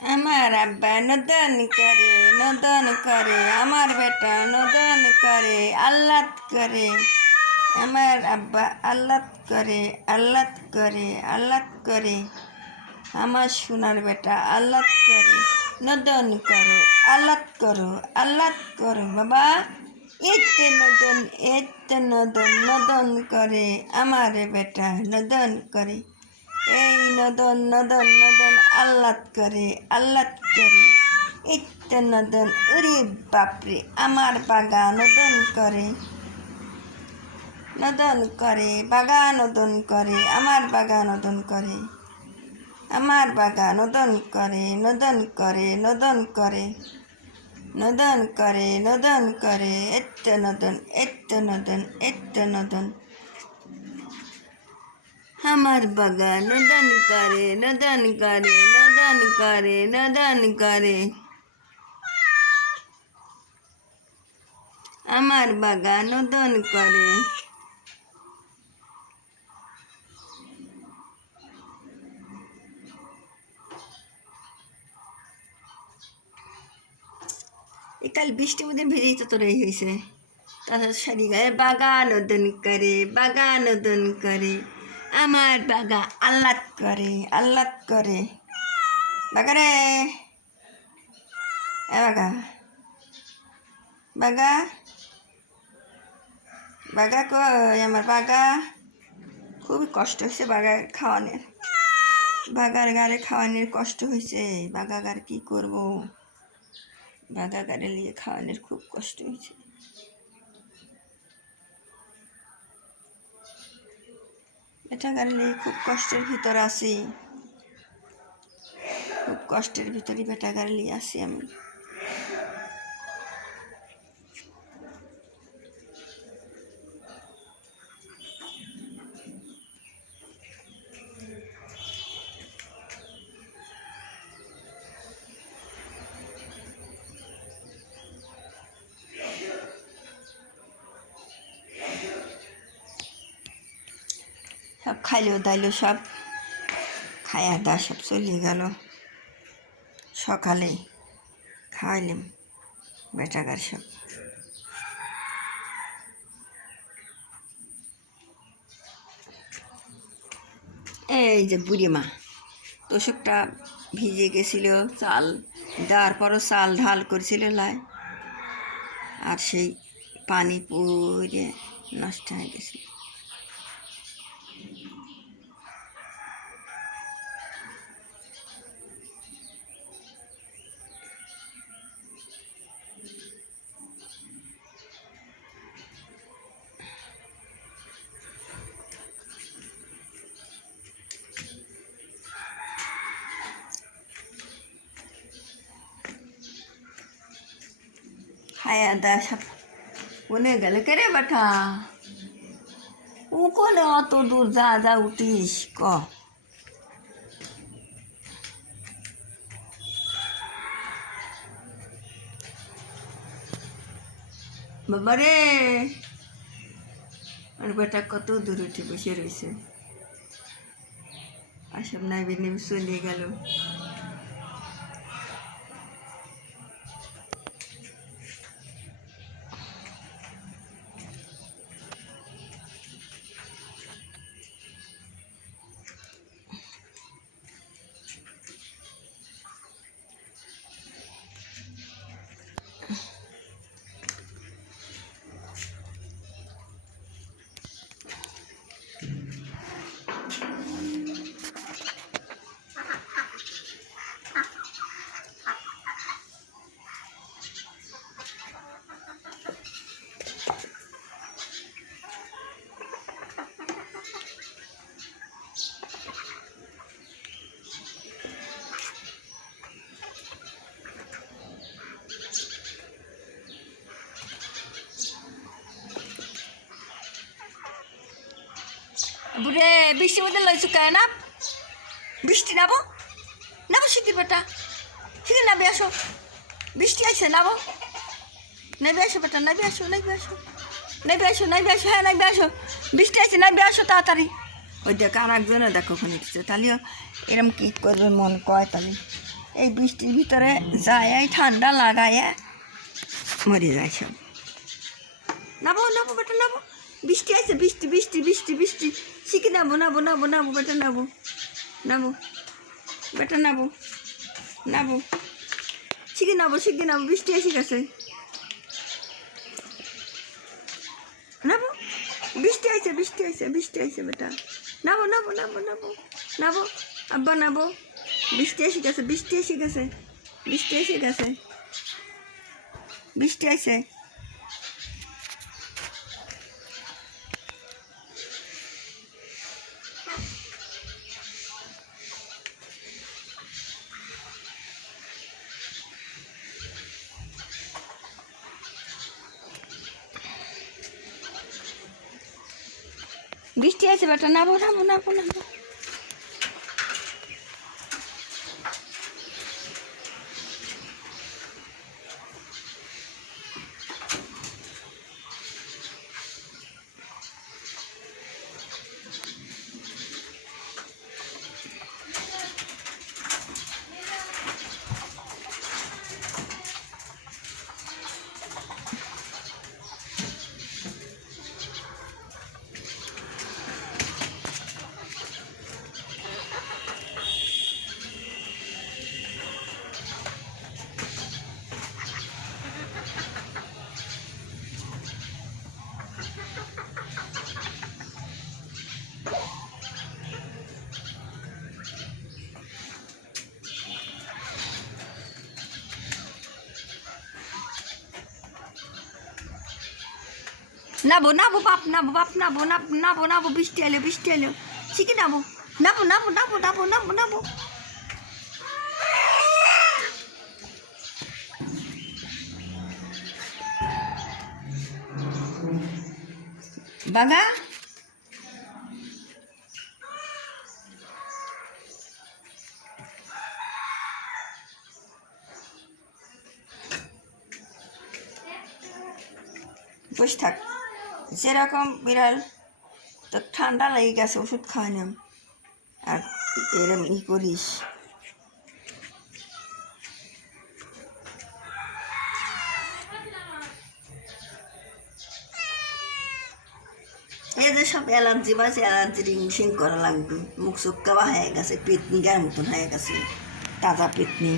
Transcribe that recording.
আমার আব্বা নদন করে আমার বেটা নদন করে আল্লাত করে। আমার আব্বা আল্লাত করে আল্লাত করে আমার সোনার বেটা আল্লাত করে। নদন করো আল্লাত করো বাবা। নদন করে আমার বেটা নদন করে। এই নদন আল্লাত করে নদন। উরি বাপরে আমার বাগা নদন করে বাগা নদন করে আমার বাগা নদন করে আমার বাগা নদন করে নদন। আমার বাগা নদন করে আমার বাগা নদন করে। কাল বৃষ্টির মধ্যে ভিজেই তো তোর এই হয়েছে। তাছাড়া শাড়ি গায়ে বাগা নদন করে আমার বাগা আল্লাত করে বাগা রে বাগা কই আমার বাগা। খুবই কষ্ট হয়েছে বাগার খাওয়ানোর, বাগার গাড়ে খাওয়ানোর কষ্ট হয়েছে। বাগা গার কী করবো, বাগা গাড়ে নিয়ে খাওয়ানোর খুব কষ্ট হয়েছে। এটা গাড়ি নিয়ে খুব কষ্টের ভিতর আছি, খুব কষ্টের ভিতরে বেটা গাড়ি নিয়ে আসি আমি। সব খাইলো দাইলো, সব খায়া দা সব চলে গেল। সকালে খাওয়াইলাম বেটাগার সব। এই যে বুড়ি মা তোষকটা ভিজে গেছিল, চাল দেওয়ার পরও চাল ঢাল করেছিল লাই, আর সেই পানি পুড়ে নষ্ট হয়ে গেছিল। খায়া দা সব কোনে গেলে কে রে বেটা? ও কোনে অত দূর যা উঠিস ক? বাবা রে, আর বেটা কত দূর উঠে বসে রয়েছে, আর সব নাইবে নেবে চলে গেল। বুড়ে বৃষ্টির মধ্যে লই চুকায় না, বৃষ্টি নাবো শীতের বেটা, শীতে নাবে আসো, বৃষ্টি আইসে নাবো, নেবে আসো বেটা, নেবে আসো হ্যাঁ নেবে আসো, বৃষ্টি আইসে নেবে আসো তাড়াতাড়ি। ওই দেখো আর একজনে দেখো ওখানে দিচ্ছে, তাহলেও এরম কী করবে মন কয়, তাহলে এই বৃষ্টির ভিতরে যায় ঠান্ডা লাগায় মরে যায় সব। নাবো নাবো বেটা নাবো, বৃষ্টি আছে, বৃষ্টি বৃষ্টি বৃষ্টি বৃষ্টি, শিখে নাবো নাবো নাবো নাবো বেটা নাবো, নাবো বেটা নাবো, নাবো শিখে নাবো, শিখে নাবো, বৃষ্টি এসে গেছে, নাবো, বৃষ্টি আইছে বৃষ্টি আইছে বৃষ্টি আইছে বেটা, নাবো নাবো নাবো নাবো নাবো, আব্বা নাবো, বৃষ্টি এসে গেছে, বৃষ্টি এসে গেছে, বৃষ্টি এসে গেছে, বৃষ্টি আইছে। বৃষ্টি আছে বেটা, নাবো নাবো নাবো নাবো, নাবো নাবো বাপ, নাবো বাপ, নাবো নাবো নাবো নাবো, বৃষ্টি এলো বৃষ্টি এলো, শিখে নাবো, নাবো নাবো নাবো নাবো নাবো নাবো, বাগা বসে থাক, যেরকম বিড়াল তো ঠান্ডা লেগে গেছে, ওষুধ খাওয়ালাম আর এরম করিস। এই যে সব অ্যালার্জি বাজে, অ্যালার্জি রিংসিং করা লাগবে, মুখ চোখ কাবা হয়ে গেছে, পেতনি গায়ের মতন হয়ে গেছে, তাজা পেতনি।